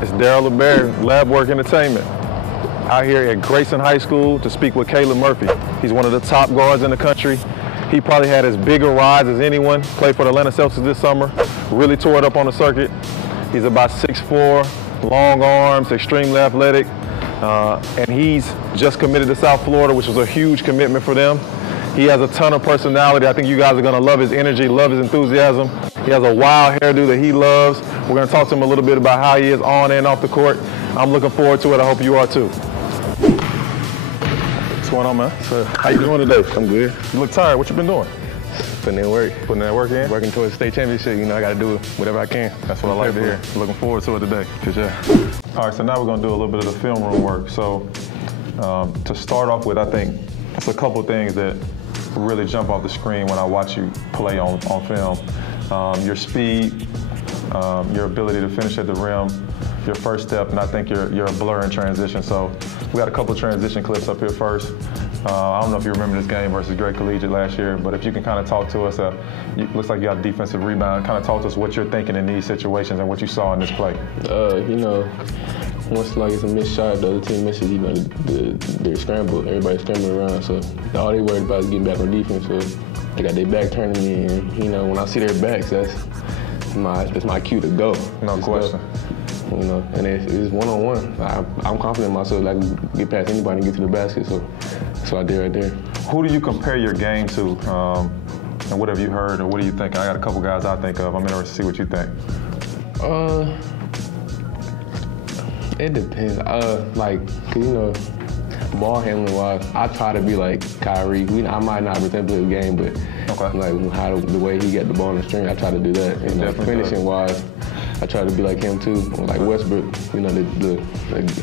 It's Darryl LaBarrie, LaBWork Entertainment, out here at Grayson High School to speak with Kayla Murphy. He's one of the top guards in the country. He probably had as big a rise as anyone. Played for the Atlanta Celtics this summer. Really tore it up on the circuit. He's about 6'4", long arms, extremely athletic, and he's just committed to South Florida, which was a huge commitment for them. He has a ton of personality. I think you guys are going to love his energy, love his enthusiasm. He has a wild hairdo that he loves. We're going to talk to him a little bit about how he is on and off the court. I'm looking forward to it. I hope you are too. What's going on, man? So, how you doing today? I'm good. You look tired. What you been doing? Putting in work. Putting that work in? Working towards the state championship. You know, I got to do whatever I can. That's what I like to hear. Looking forward to it today. For sure. All right, so now we're going to do a little bit of the film room work. So to start off with, I think it's a couple things that really jump off the screen when I watch you play on film. Your speed, your ability to finish at the rim, your first step, and I think you're a blur in transition. So we got a couple of transition clips up here first. I don't know if you remember this game versus Great Collegiate last year, but if you can kind of talk to us, looks like you got a defensive rebound, kind of talk to us what you're thinking in these situations and what you saw in this play. You know, once like it's a missed shot, the other team misses, you know, they're scrambled. Everybody's scrambling around, so all they worried about is getting back on defense. So they got their back turning to me, and you know, when I see their backs, that's my cue to go. No question. You know, and it's one-on-one. I'm confident in myself that I can get past anybody and get to the basket, so I did right there. Who do you compare your game to, and what have you heard, or what do you think? I got a couple guys I think of. I'm interested to see what you think. It depends. Like, 'cause, you know, ball handling wise, I try to be like Kyrie. I might not resemble his game, but like how the way he got the ball in the string, I try to do that. And like, finishing wise, I try to be like him too. Like Westbrook, you know,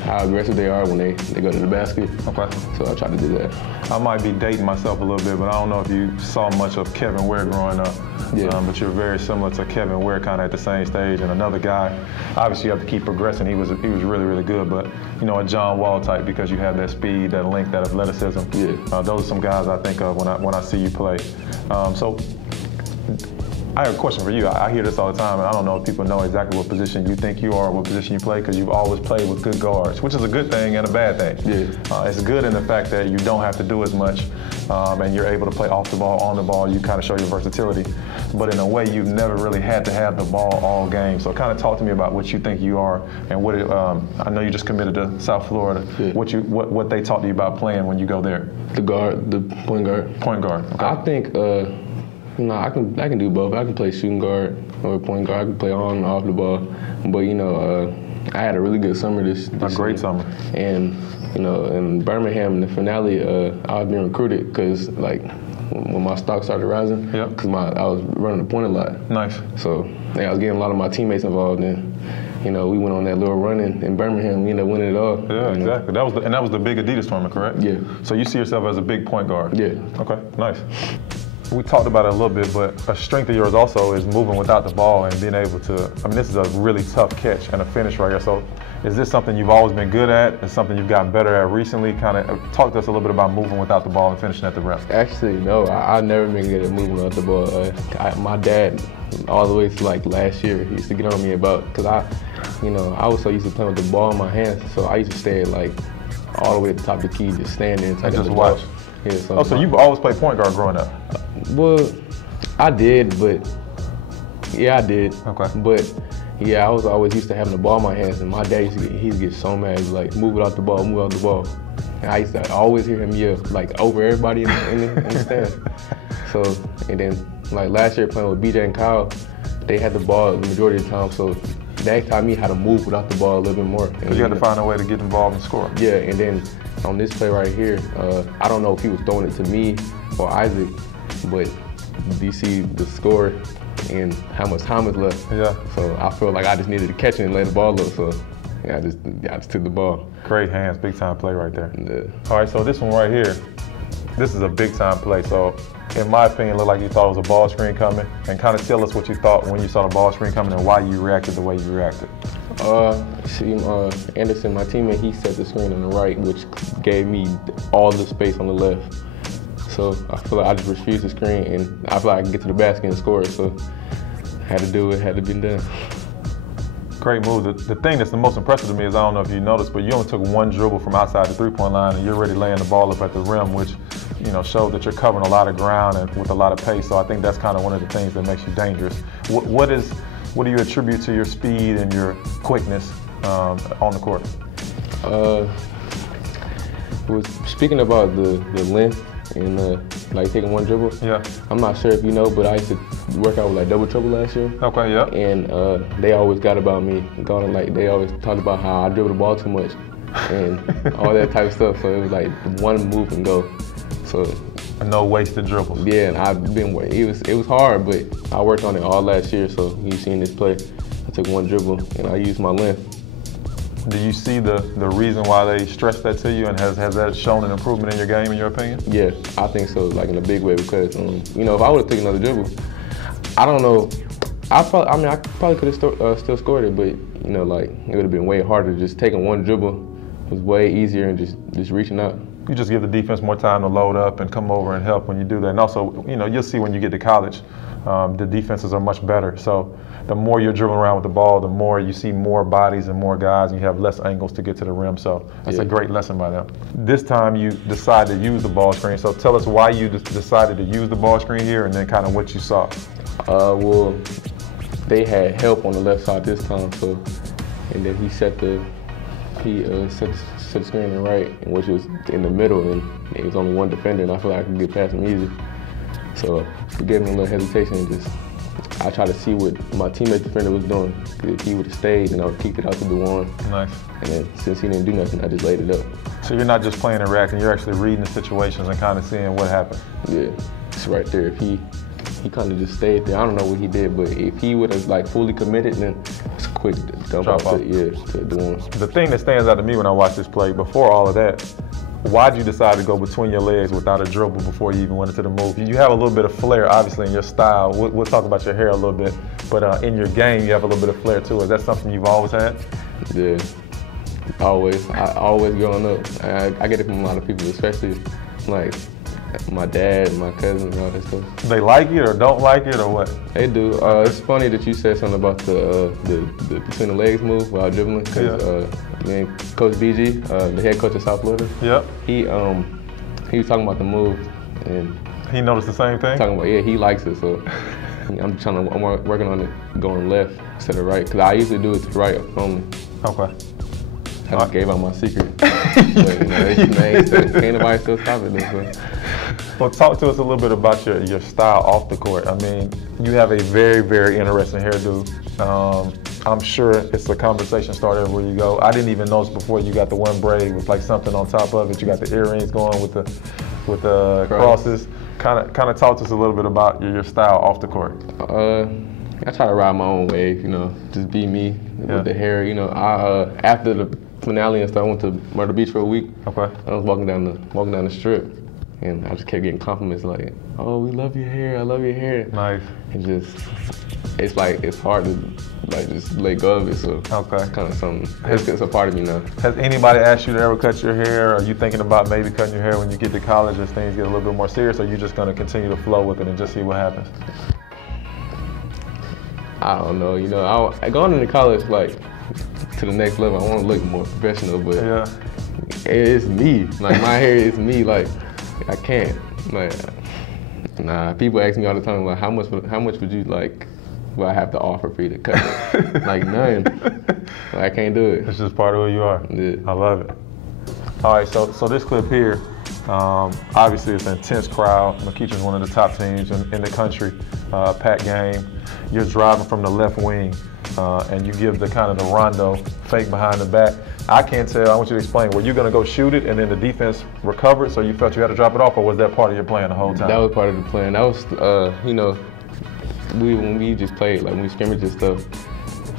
how aggressive they are when they go to the basket. Okay. So I try to do that. I might be dating myself a little bit, but I don't know if you saw much of Kevin Ware growing up. Yeah. But you're very similar to Kevin Ware, kind of at the same stage. And another guy, obviously you have to keep progressing. He was really, really good, but you know, a John Wall type because you have that speed, that length, that athleticism. Yeah. Those are some guys I think of when I see you play. So I have a question for you. I hear this all the time, and I don't know if people know exactly what position you think you are, what position you play, because you've always played with good guards, which is a good thing and a bad thing. Yeah. It's good in the fact that you don't have to do as much, and you're able to play off the ball, on the ball. You kind of show your versatility. But in a way, you've never really had to have the ball all game. So kind of talk to me about what you think you are, and what I know you just committed to South Florida. Yeah. What they taught you about playing when you go there. The point guard. Point guard. Okay. I think. You know, I can do both. I can play shooting guard or point guard. I can play on and off the ball. But you know, I had a really good summer this great summer. And you know, in Birmingham in the finale, I was being recruited because like when my stock started rising, because I was running the point a lot. Nice. So I was getting a lot of my teammates involved in. You know, we went on that little run in Birmingham. We ended up winning it all. Yeah, exactly. That was the big Adidas tournament, correct? Yeah. So you see yourself as a big point guard. Yeah. Okay. Nice. We talked about it a little bit, but a strength of yours also is moving without the ball and being able to, I mean, this is a really tough catch and a finish right here. So is this something you've always been good at? Is something you've gotten better at recently? Kind of talk to us a little bit about moving without the ball and finishing at the rim. Actually, no, I've never been good at moving without the ball. My dad, all the way to like last year, he used to get on me about, because I was so used to playing with the ball in my hands, so I used to stay like all the way at the top of the key, just stand there and just watch. Yeah, so you've always played point guard growing up? Well, I did, but yeah, I did. Okay. But yeah, I was always used to having the ball in my hands, and my dad used to get so mad, like, move it out the ball, move out the ball. And I used to always hear him yell, like, over everybody in the stand. So, and then, like, last year playing with BJ and Kyle, they had the ball the majority of the time, so that taught me how to move without the ball a little bit more. Because you had to find a way to get involved and score. Yeah, and then on this play right here, I don't know if he was throwing it to me or Isaac, but you see the score and how much time is left. Yeah. So I felt like I just needed to catch it and lay the ball up. So yeah, I just took the ball. Great hands, big time play right there. Yeah. All right, so this one right here, this is a big time play. So in my opinion, it looked like you thought it was a ball screen coming, and kind of tell us what you thought when you saw the ball screen coming and why you reacted the way you reacted. Anderson, my teammate, he set the screen on the right, which gave me all the space on the left. So I feel like I just refused the screen, and I feel like I can get to the basket and score. So I had to do it, had to be done. Great move. The thing that's the most impressive to me is, I don't know if you noticed, but you only took one dribble from outside the three-point line and you're already laying the ball up at the rim, which, you know, showed that you're covering a lot of ground and with a lot of pace. So I think that's kind of one of the things that makes you dangerous. What do you attribute to your speed and your quickness on the court? Speaking about the length and like taking one dribble. Yeah. I'm not sure if you know, but I used to work out with like Double Trouble last year. Okay, yeah. And they always got about me, they always talked about how I dribble the ball too much and all that type of stuff. So it was like one move and go. So no wasted dribbles. Yeah, and it was hard, but I worked on it all last year. So you've seen this play. I took one dribble and I used my length. Do you see the reason why they stressed that to you, and has that shown an improvement in your game, in your opinion? Yeah, I think so, like in a big way, because you know, if I would have taken another dribble, I don't know, I probably could have still scored it, but you know, like it would have been way harder. Just taking one dribble was way easier, and just reaching out. You just give the defense more time to load up and come over and help when you do that. And also, you know, you'll see when you get to college, the defenses are much better. So the more you're dribbling around with the ball, the more you see more bodies and more guys, and you have less angles to get to the rim. So that's a great lesson by them. This time you decide to use the ball screen. So tell us why you decided to use the ball screen here, and then kind of what you saw. Well, they had help on the left side this time, so, and then he set the screen in the right, which was in the middle, and it was only one defender, and I feel like I could get past him easy. So it gave me a little hesitation, and I tried to see what my teammate defender was doing. If he would have stayed, and I would kick it out to Dewan. Nice. And then since he didn't do nothing, I just laid it up. So you're not just playing and reacting, you're actually reading the situations and kind of seeing what happened. Yeah, it's right there. If he kind of just stayed there, I don't know what he did, but if he would have like fully committed, then it's a quick dump off to Dewan. The thing that stands out to me when I watch this play, before all of that, why'd you decide to go between your legs without a dribble before you even went into the move? You have a little bit of flair, obviously, in your style. We'll talk about your hair a little bit, but in your game, you have a little bit of flair too. Is that something you've always had? Yeah, always. Always growing up. I get it from a lot of people, especially like my dad, my cousins, and all that stuff. They like it or don't like it or what? They do. It's funny that you said something about the between the legs move while dribbling, because Coach BG, the head coach of South Florida, he was talking about the move, and he noticed the same thing. Talking about he likes it, so I'm working on it going left instead of right, because I usually do it to the right only. Okay. I just gave out my secret. But, you know, can't nobody still stop it though. So. Well, talk to us a little bit about your style off the court. I mean, you have a very, very interesting hairdo. I'm sure it's a conversation starter everywhere you go. I didn't even notice before you got the one braid with like something on top of it. You got the earrings going with the crosses. Kind of talk to us a little bit about your style off the court. I try to ride my own wave, you know, just be me with the hair. You know, after the finale and stuff, I went to Myrtle Beach for a week. Okay. I was walking down the strip, and I just kept getting compliments like, "Oh, we love your hair. I love your hair." Nice. And it's like it's hard to like just let go of it. So it's kind of something. It's a part of me now. Has anybody asked you to ever cut your hair? Are you thinking about maybe cutting your hair when you get to college as things get a little bit more serious? Or are you just going to continue to flow with it and just see what happens? I don't know. You know, going into college like to the next level, I want to look more professional, but it's me. Like my hair is me. Like I can't. Like nah. People ask me all the time like, how much would you like? What I have to offer for you to cut it? Like none. Like, I can't do it. It's just part of who you are. Yeah. I love it. All right, so this clip here, obviously it's an intense crowd. McEachern's one of the top teams in the country, packed game. You're driving from the left wing, and you give the kind of the rondo fake behind the back. I can't tell, I want you to explain, were you gonna go shoot it and then the defense recovered, so you felt you had to drop it off, or was that part of your plan the whole time? That was part of the plan. That was, you know, when we just played, like when we scrimmaged and stuff,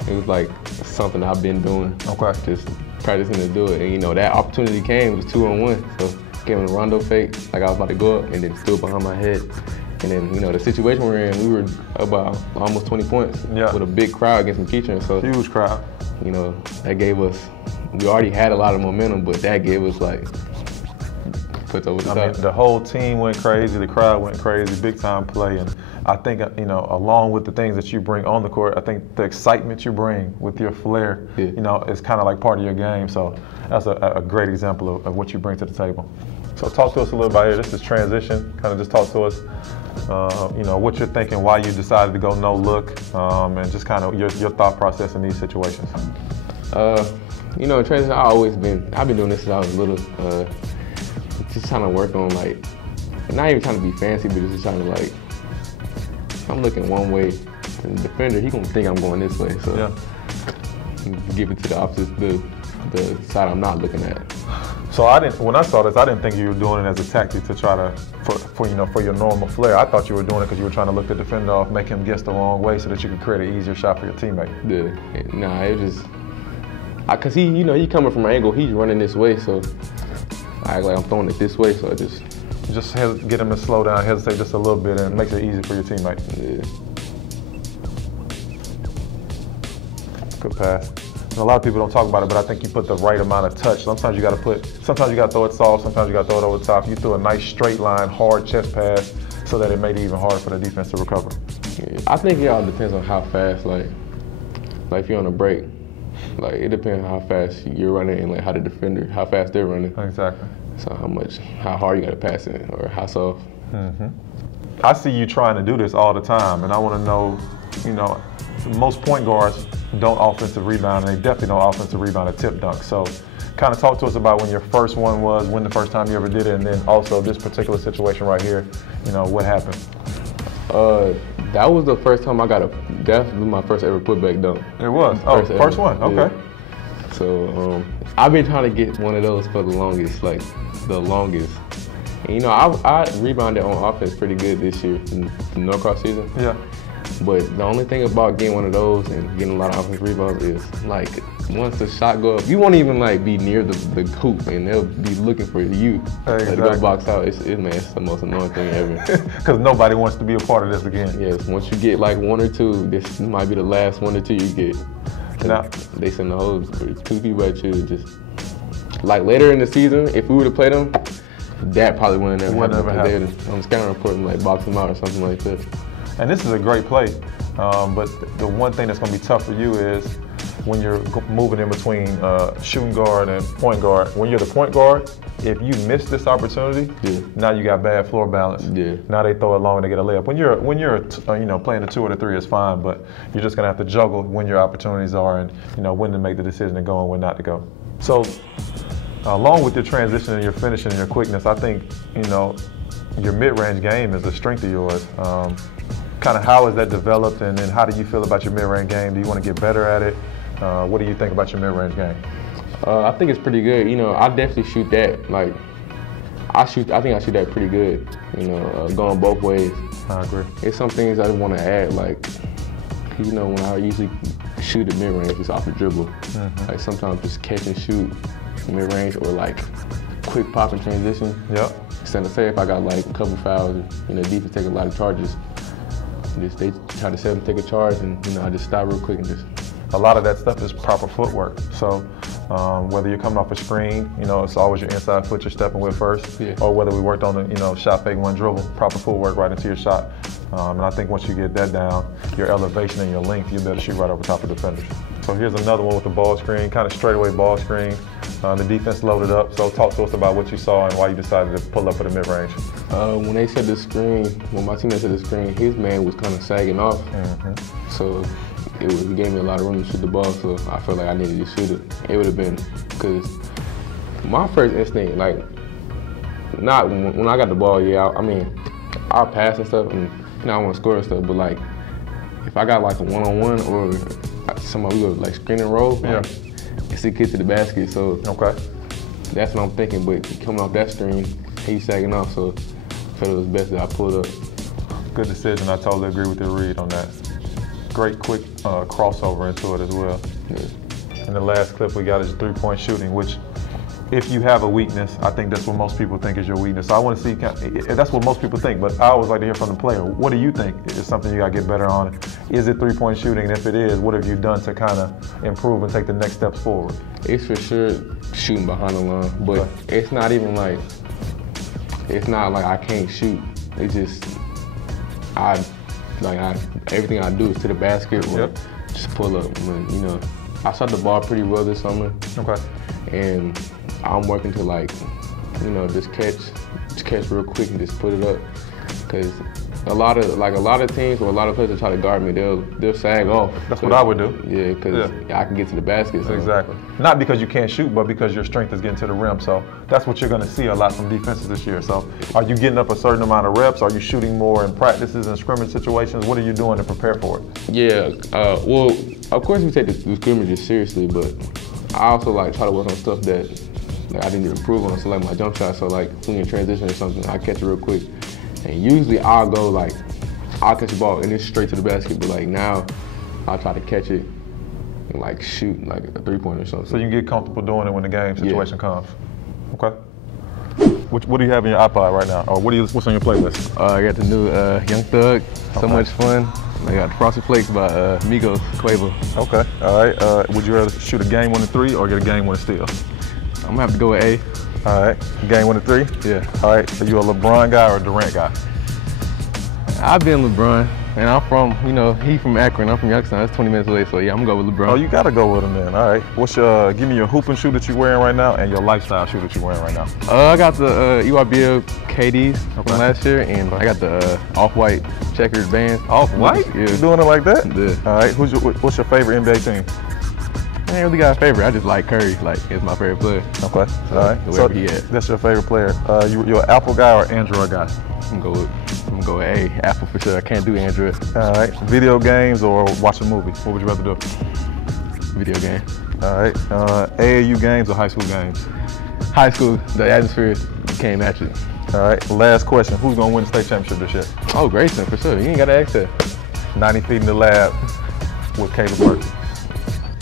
it was like something I've been doing. Okay. Just practicing to do it. And you know, that opportunity came, it was 2-on-1. So gave him a rondo fake, like I was about to go up, and then stood behind my head. And then, you know, the situation we're in, we were about almost 20 points with a big crowd against McEachern. So huge crowd. You know, that gave us, we already had a lot of momentum, but that gave us like, puts over the top. I mean, the whole team went crazy, the crowd went crazy, big time play, and I think, you know, along with the things that you bring on the court, I think the excitement you bring with your flair, you know, is kind of like part of your game. So that's a great example of what you bring to the table. So talk to us a little about here. This is transition. Kind of just talk to us, you know, what you're thinking, why you decided to go no look, and just kind of your thought process in these situations. You know, transition, I've been doing this since I was little. Just trying to work on, like, not even trying to be fancy, but just trying to, like, I'm looking one way, and the defender, he gonna think I'm going this way, so give it to the opposite, the side I'm not looking at. So when I saw this, I didn't think you were doing it as a tactic to try to, for your normal flair. I thought you were doing it because you were trying to look the defender off, make him guess the wrong way so that you could create an easier shot for your teammate. Yeah, nah, it just, cause he, you know, he coming from an angle, he's running this way, so I act like I'm throwing it this way, so I just get him to slow down, hesitate just a little bit, and makes it easy for your teammate. Yeah. Good pass. And a lot of people don't talk about it, but I think you put the right amount of touch. Sometimes you got to throw it soft, sometimes you got to throw it over the top. You threw a nice straight line, hard chest pass, so that it made it even harder for the defense to recover. Yeah. I think it all depends on how fast, like if you're on a break, like it depends on how fast you're running and like how the defender, how fast they're running. Exactly. So how hard you got to pass it or how soft. I see you trying to do this all the time, and I want to know, you know, most point guards don't offensive rebound, and they definitely don't offensive rebound a tip dunk. So kind of talk to us about when your first one was, when the first time you ever did it, and then also this particular situation right here, you know, what happened? That was the first time I got that was my first ever putback dunk. It was? First one, okay. Yeah. So I've been trying to get one of those for the longest, And, you know, I rebounded on offense pretty good this year in the Norcross season. Yeah. But the only thing about getting one of those and getting a lot of offensive rebounds is, like, once the shot go up, you won't even, like, be near the hoop, and they'll be looking for you. Exactly. Like, to go box out, it's the most annoying thing ever. Because nobody wants to be a part of this again. Yes, once you get, like, one or two, this might be the last one or two you get. Now, they send the whole two people at you, just, like, later in the season, if we were to play them, that probably wouldn't ever happen. They'd on the scouting report and, like, box them out or something like that. And this is a great play, but the one thing that's going to be tough for you is when you're moving in between shooting guard and point guard. When you're the point guard, if you miss this opportunity, now you got bad floor balance. Yeah. Now they throw it long and they get a layup. When you're you know, playing the 2 or the 3 is fine, but you're just going to have to juggle when your opportunities are and, you know, when to make the decision to go and when not to go. So along with your transition and your finishing and your quickness, I think, you know, your mid-range game is a strength of yours. Kind of how has that developed, and then how do you feel about your mid-range game? Do you want to get better at it? What do you think about your mid-range game? I think it's pretty good. You know, I definitely shoot that. Like, I think I shoot that pretty good. You know, going both ways. I agree. It's some things I want to add. Like, you know, when I usually shoot at mid-range, it's off the dribble. Like sometimes just catch and shoot mid-range, or like quick pop and transition. Yep. Instead of, say, if I got like a couple fouls, you know, defense take a lot of charges. They try to set them take a charge, and, you know, I just stop real quick and just. A lot of that stuff is proper footwork. So whether you're coming off a screen, you know, it's always your inside foot you're stepping with first, or whether we worked on the, you know, shot fake one dribble, proper footwork right into your shot. And I think once you get that down, your elevation and your length, you'll be able to shoot right over top of defenders. So here's another one with the ball screen, kind of straightaway ball screen. The defense loaded up. So talk to us about what you saw and why you decided to pull up for the mid-range. When they set the screen, when my teammate set the screen, his man was kind of sagging off. So he gave me a lot of room to shoot the ball, so I felt like I needed to shoot it. It would have been, because my first instinct, like, not when I got the ball, I mean, I'll pass and stuff, and, you know, I want to score and stuff, but, like, if I got, like, a one-on-one or somebody, we go, like, screen and roll, it's a kid to the basket, so that's what I'm thinking, but coming off that screen, he's sagging off, so I felt it was best that I pulled up. Good decision. I totally agree with your read on that. Great quick crossover into it as well. And the last clip we got is three-point shooting, which, if you have a weakness, I think that's what most people think is your weakness. So I want to see, that's what most people think, but I always like to hear from the player. What do you think is something you got to get better on? Is it three-point shooting? And if it is, what have you done to kind of improve and take the next steps forward? It's for sure shooting behind the line, but it's not even like, it's not like I can't shoot. It's just, everything I do is to the basket or just pull up. You know, I shot the ball pretty well this summer. Okay. And I'm working to like, you know, just catch real quick and just put it up. Cause a lot of teams or a lot of players that try to guard me, they'll sag off. That's what I would do. Yeah, because I can get to the basket. So. Exactly. Not because you can't shoot, but because your strength is getting to the rim. So that's what you're going to see a lot from defenses this year. So are you getting up a certain amount of reps? Are you shooting more in practices and scrimmage situations? What are you doing to prepare for it? Yeah. Well, of course we take the scrimmages seriously, but I also like try to work on stuff that I didn't improve on. So like my jump shot. So like when you transition or something, I catch it real quick. And usually I'll catch the ball and it's straight to the basket, but like now I'll try to catch it and like shoot like a 3-pointer or something. So you get comfortable doing it when the game situation comes. Okay. What do you have in your iPod right now? Or what's on your playlist? I got the new Young Thug, So Much Fun. I got the Frosted Flakes by Migos, Quavo. Okay, all right. Would you rather shoot a game-winning 3 or get a game-winning steal? I'm gonna have to go with A. All right, game-winning 3? Yeah. All right, so you a LeBron guy or a Durant guy? I've been LeBron, and I'm from, you know, he from Akron, I'm from Youngstown, that's 20 minutes away, so yeah, I'm gonna go with LeBron. Oh, you gotta go with him then, all right. Give me your hooping shoe that you're wearing right now and your lifestyle shoe that you're wearing right now. I got the EYBL KDs from last year, and I got the off-white checkered bands. Off-white? Yeah. You doing it like that? Yeah. All right, what's your favorite NBA team? I ain't really got a favorite, I just like Curry, like, it's my favorite player. Okay, So, all right. Wherever he at. That's your favorite player. You're an Apple guy or Android guy? I'm gonna go with A, Apple for sure. I can't do Android. All right. Video games or watch a movie? What would you rather do? Video game. All right. AAU games or high school games? High school, the atmosphere can't match it. All right. Last question. Who's gonna win the state championship this year? Oh, Grayson for sure. You ain't gotta ask that. 90 feet in the lab with Kayla Murphy.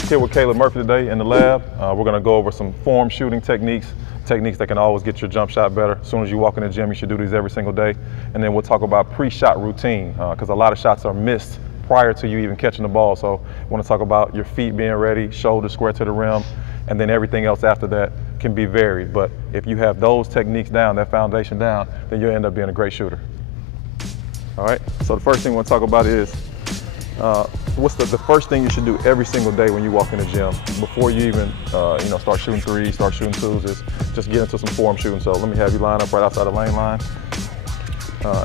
Here with Kayla Murphy today in the lab. We're gonna go over some form shooting techniques that can always get your jump shot better. As soon as you walk in the gym, you should do these every single day. And then we'll talk about pre-shot routine, because a lot of shots are missed prior to you even catching the ball. So we want to talk about your feet being ready, shoulders square to the rim, and then everything else after that can be varied. But if you have those techniques down, that foundation down, then you'll end up being a great shooter. All right, so the first thing we want to talk about is what's the first thing you should do every single day when you walk in the gym before you even start shooting threes, start shooting twos, is just get into some form shooting. So let me have you line up right outside the lane line,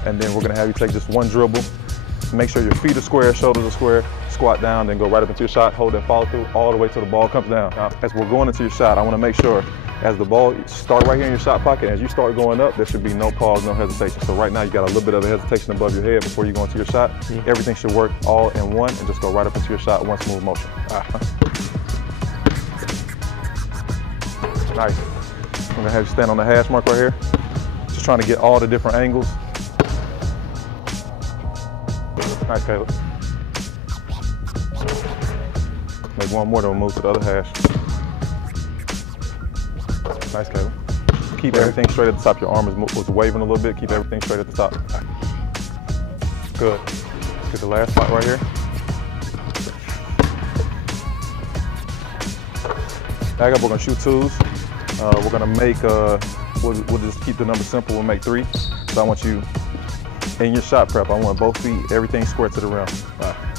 and then we're gonna have you take just one dribble. Make sure your feet are square, shoulders are square, squat down, then go right up into your shot, hold and follow through all the way till the ball comes down. Now, as we're going into your shot, I wanna make sure as the ball start right here in your shot pocket, as you start going up, there should be no pause, no hesitation. So right now you got a little bit of a hesitation above your head before you go into your shot. Everything should work all in one and just go right up into your shot, one smooth motion. Nice. I'm gonna have you stand on the hash mark right here. Just trying to get all the different angles. Nice, Kayla. Make one more, then we'll move to the other hash. Nice, Kayla. Keep everything straight at the top. Your arm was waving a little bit. Keep everything straight at the top. Good. Let's get the last spot right here. Back up, we're gonna shoot twos. We're gonna make, we'll just keep the number simple, we'll make 3. So I want you, in your shot prep, I want both feet, everything square to the rim.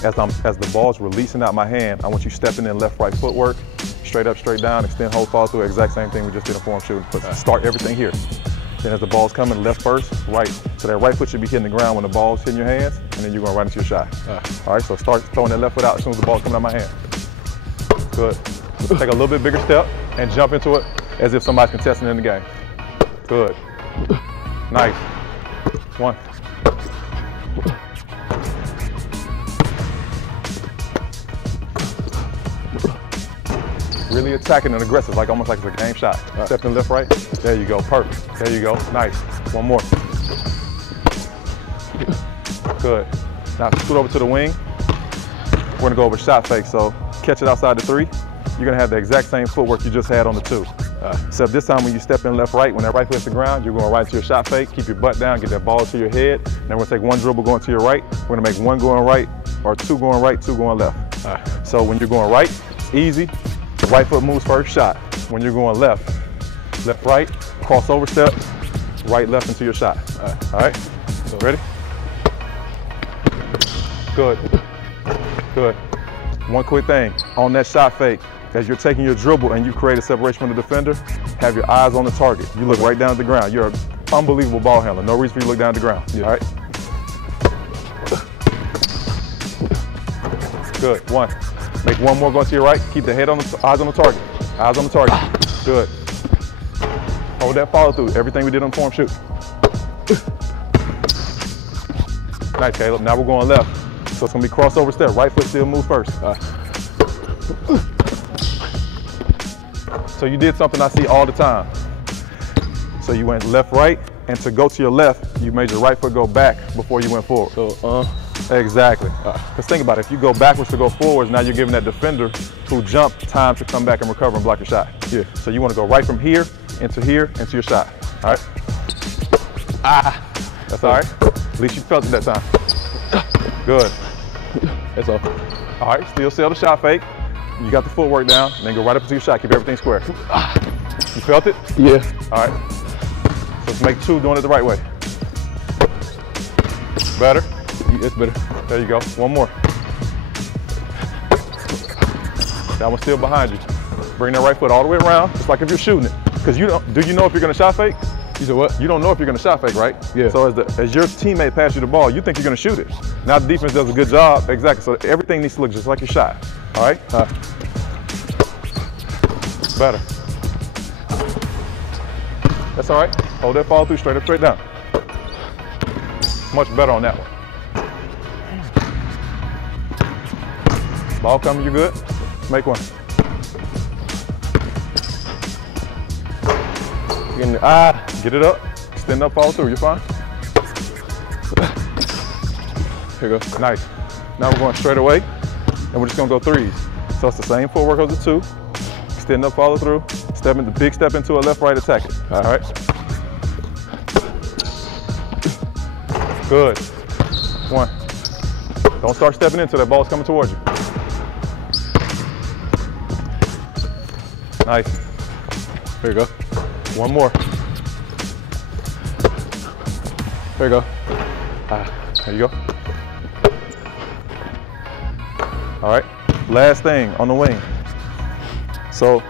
As the ball's releasing out my hand, I want you stepping in left-right footwork, straight up, straight down, extend, hold, follow through, exact same thing we just did in form shooting. But start everything here. Then as the ball's coming, left first, right. So that right foot should be hitting the ground when the ball's hitting your hands, and then you're going right into your shot. All right, so start throwing that left foot out as soon as the ball's coming out my hand. Good. Take a little bit bigger step and jump into it as if somebody's contesting in the game. Good. Nice. 1. Really attacking and aggressive, like almost like it's a game shot. Step in left, right. There you go, perfect. There you go, nice. One more. Good. Now scoot over to the wing. We're gonna go over shot fake, so catch it outside the 3. You're gonna have the exact same footwork you just had on the 2. Except this time when you step in left, right, when that right foot hits the ground, you're going right to your shot fake, keep your butt down, get that ball to your head. Then we're gonna take one dribble going to your right. We're gonna make 1 going right, or 2 going right, 2 going left. So when you're going right, it's easy. The right foot moves first, shot. When you're going left, right, crossover step, right, left into your shot. All right? Ready? Good. Good. One quick thing. On that shot fake, as you're taking your dribble and you create a separation from the defender, have your eyes on the target. You look right down at the ground. You're an unbelievable ball handler. No reason for you to look down at the ground. Yeah. All right? Good. One. Make one more go to your right. Keep the head on the eyes on the target. Eyes on the target. Good. Hold that follow through. Everything we did on form shoot. Nice, Caleb. Now we're going left. So it's gonna be crossover step. Right foot still move first. So you did something I see all the time. So you went left, right, and to go to your left, you made your right foot go back before you went forward. So, exactly. Because think about it, if you go backwards to go forwards, now you're giving that defender who jumped time to come back and recover and block your shot. Yeah. So you want to go right from here, into your shot. All right? That's all right. At least you felt it that time. Good. That's all. All right, still sell the shot fake. You got the footwork down, and then go right up into your shot. Keep everything square. You felt it? Yeah. All right. So let's make two doing it the right way. Better? It's better. There you go. One more. That one's still behind you. Bring that right foot all the way around, just like if you're shooting it. Because do you know if you're going to shot fake? You said what? You don't know if you're going to shot fake, right? Yeah. So as your teammate passes you the ball, you think you're going to shoot it. Now the defense does a good job. Exactly. So everything needs to look just like your shot. All right? Better. That's all right. Hold that follow through straight up, straight down. Much better on that one. Ball coming, you good? Make one. Get it up. Extend up, follow through. You're fine. Here you go. Nice. Now we're going straight away, and we're just gonna go threes. So it's the same footwork as the two. Extend up, follow through. Big step into a left, right, attack it. All right. Good. One. Don't start stepping into that ball's coming towards you. Nice. There you go. One more. There you go. There you go. All right. Last thing on the wing. So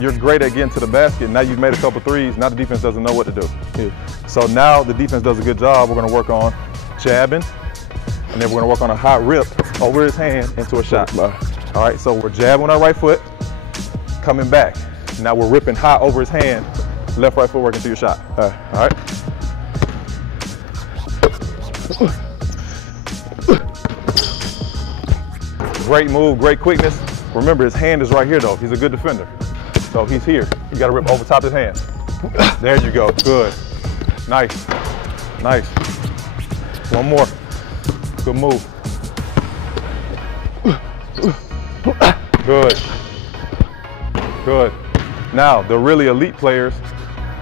you're great at getting to the basket. Now you've made a couple threes. Now the defense doesn't know what to do. Yeah. So now the defense does a good job. We're going to work on jabbing, and then we're going to work on a hot rip over his hand into a shot. All right. So we're jabbing with our right foot, coming back. Now we're ripping hot over his hand, left, right footwork into your shot. All right. Great move, great quickness. Remember, his hand is right here though. He's a good defender. So he's here. You gotta rip over top of his hand. There you go, good. Nice, nice. One more, good move. Good, good. Now, the really elite players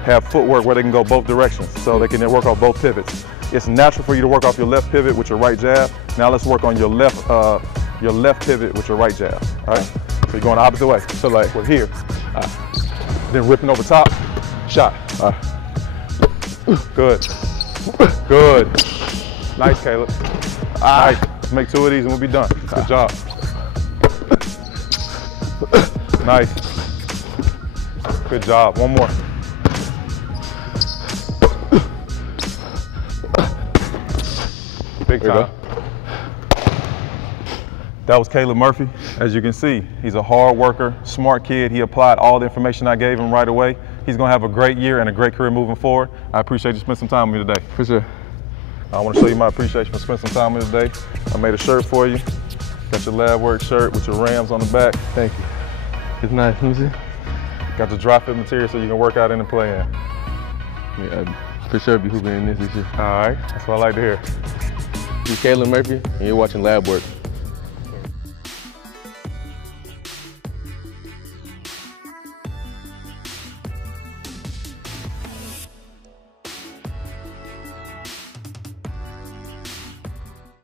have footwork where they can go both directions, so they can work off both pivots. It's natural for you to work off your left pivot with your right jab. Now let's work on your left pivot with your right jab. All right. So you're going the opposite way. So like we're here, then ripping over top, shot. Good, good. Nice, Caleb. Nice. Let's make two of these and we'll be done. Good job. Nice. Good job. One more. Big time. That was Kayla Murphy. As you can see, he's a hard worker, smart kid. He applied all the information I gave him right away. He's gonna have a great year and a great career moving forward. I appreciate you spending some time with me today. For sure. I want to show you my appreciation for spending some time with me today. I made a shirt for you. Got your LaBWork shirt with your Rams on the back. Thank you. It's nice, let me see. Got the dry fit material so you can work out in and play in. Yeah, for sure be hooping in this year. All right, that's what I like to hear. You're Kayla Murphy, and you're watching LaBWork.